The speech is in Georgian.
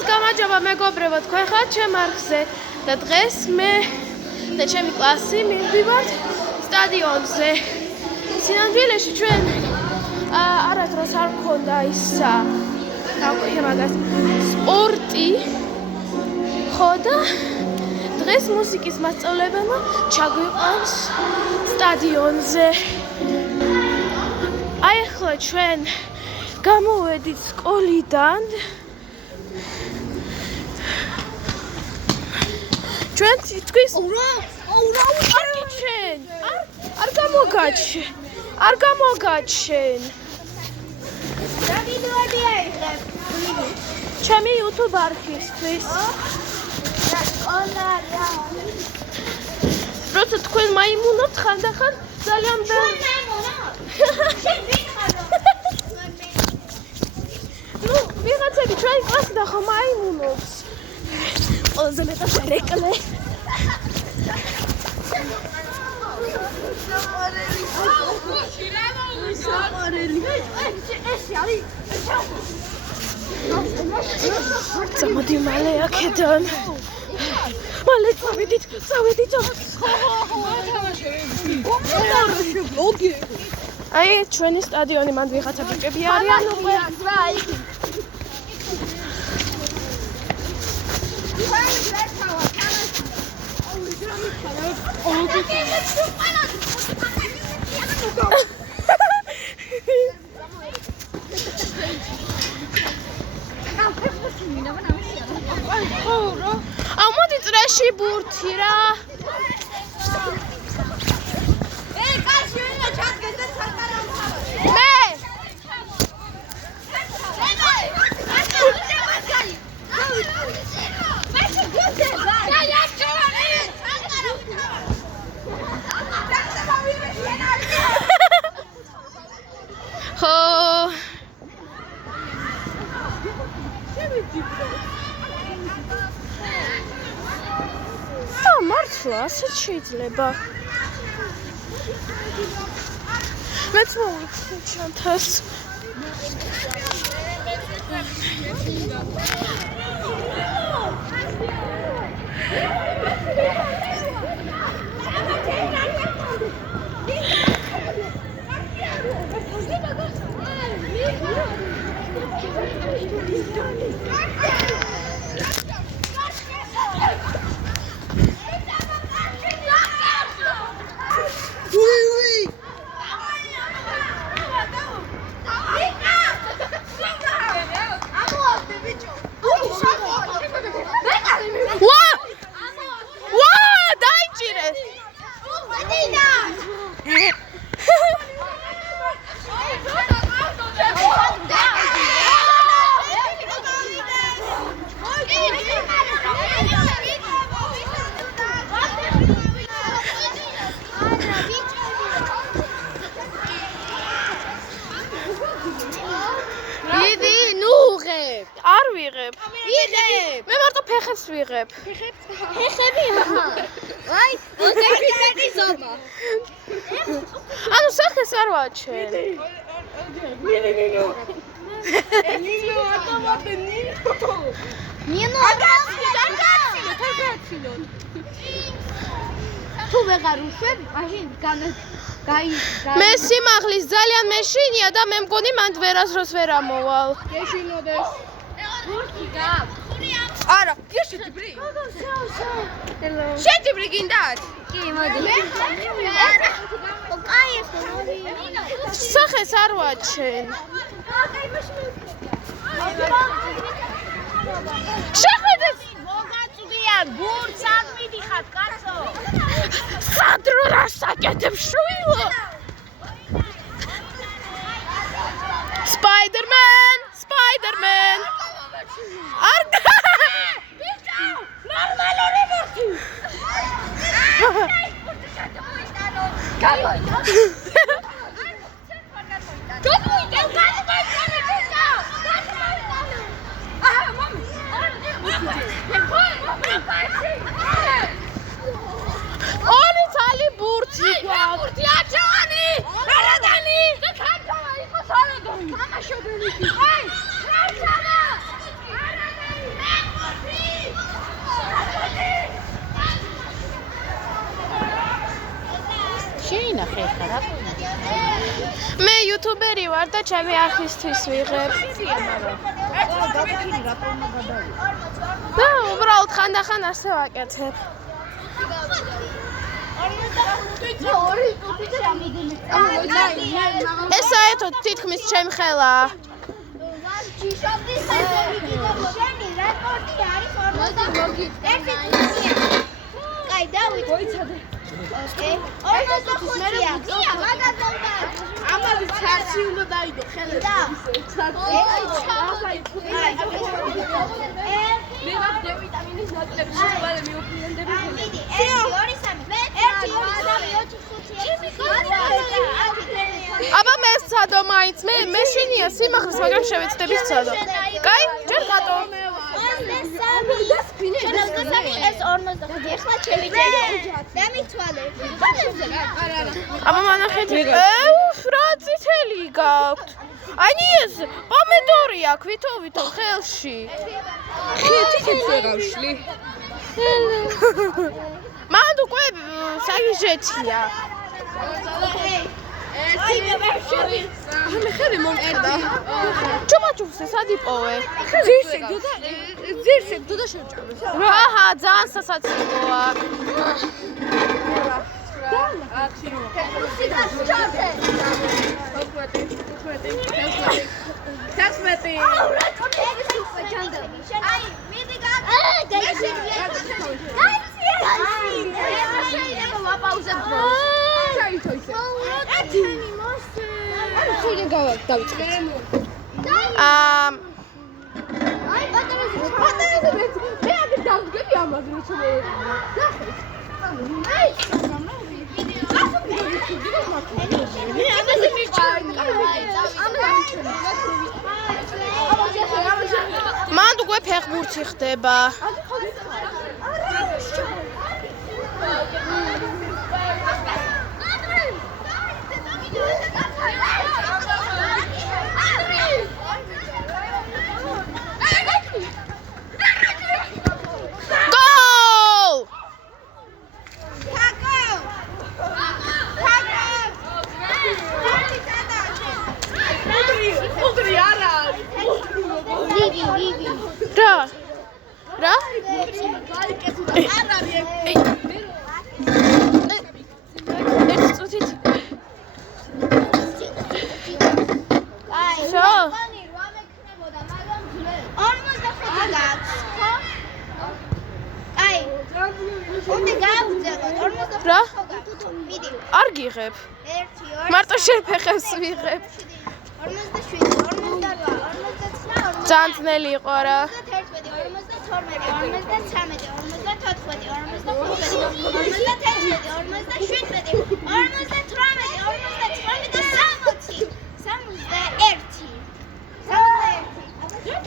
Მადლობთ, გამარჯობა მეგობრებო, თქვენ ხართ ჩემ არხზე და დღეს მე და ჩემი კლასი მივდივართ სტადიონზე. სინამდვილეში ჩვენ არასდროს არ მქონდა ის აქვე მაგას სპორტი ხო და დღეს მუსიკის მასწავლებელმა ჩაგვიყვანს სტადიონზე. აი ახლა ჩვენ გამოვედით სკოლიდან. ჩვენ თქვის არ გამოგაჩენ. რა ვიდეოები აიღებ? ჩემი YouTube არქივისთვის. როცა თქვენ მაიმუნობთ ხანდახან ძალიან ნუ ვიღაცები ჩვენი კლასიდან ხომ აიმუნობს. ყველაზე მეტად ერეკლე. Замоდი მალე აქედან. მალე წავედით. აი ჩვენი სტადიონი მანდ ვიღაცა ბიჭები არიან უკვე. მოდი წრეში ბურთი რა. მართლა ასეც შეიძლება. მეც მოვიხსნე ჩანთას. არ ვიღებ. მე მარტო ფეხებს ვიღებ. ფეხები აჰა. აი, ოდეკიტი ზომა. ანუ სახეს არ ვაჩენ. ნინო, ატომობე ნინო. ნინო, აგაცილო. თუ ვეღარ უშვებ, მაშინ მე სიმაღლის ძალიან მეშინია და მე მგონი მანდ ვერასდროს ვერ ამოვალ. გეშინოდეს. არა, გია შეჯიბრი? შეჯიბრი გინდათ? კი, მოდი. არა. კაი ეს მოდი. სახეს არ ვაჩენ. შეხედეთ. მოგაწვდიან, ბურთს არ მიდიხარ, კაცო. სადრო რა საკეთებ შვილო? Spider-Man! არ ბიჭო, ნორმალური ბურთი. ორი ძალი ბურთი გვაქვს. Hey! შეინახე ხა რა. მე იუთუბერი ვარ და ჩემი არხისთვის ვიღებ. და უბრალოდ ხანდახან ასე ვაკეთებ. ეს საერთოდ თითქმის ჩემი ხელაა. კაი, დავით. მოიცადე. ოკეი. 45-ია. გია, მაგაზონდა. ამაზე ჩარჩი უნდა დაიდო ხელები. და. მე მაგ დ ვიტამინის ნაკლები შევალე მიოფრიანდები. მიდი, 1 2 3 მე 1 2 3 აბა მე სცადო მაინც მე მეშინია სიმაღლის მაგრამ შევეცდები სცადო. კაი, ჯერ კატო. ეს 45 ეხლა შევიჭერე. დამიცვალე. აბა მანახეთ. რა წითელი გაქვთ? აი ეს პომიდორი აქვს ვითო ხელში. თითებს ვეღავშლი. მანდ უკვე საგიჟეთია. მე ხელი მომკრდა. ჩუმაჩუხზე სად იპოვე? ძირშეგდო და შევჭამე. აჰა, ძალიან სასაცილოა. აი, მიდი მე აგერ დამდგები ამაზე რომ მანდ უკვე ფეხბურთი ხდება. რა? არ გიღებ. მარტო შენ ფეხებს ვიღებ. 47 48 ძალიან ძნელი იყო რა. 51 52 53 54 55 56 57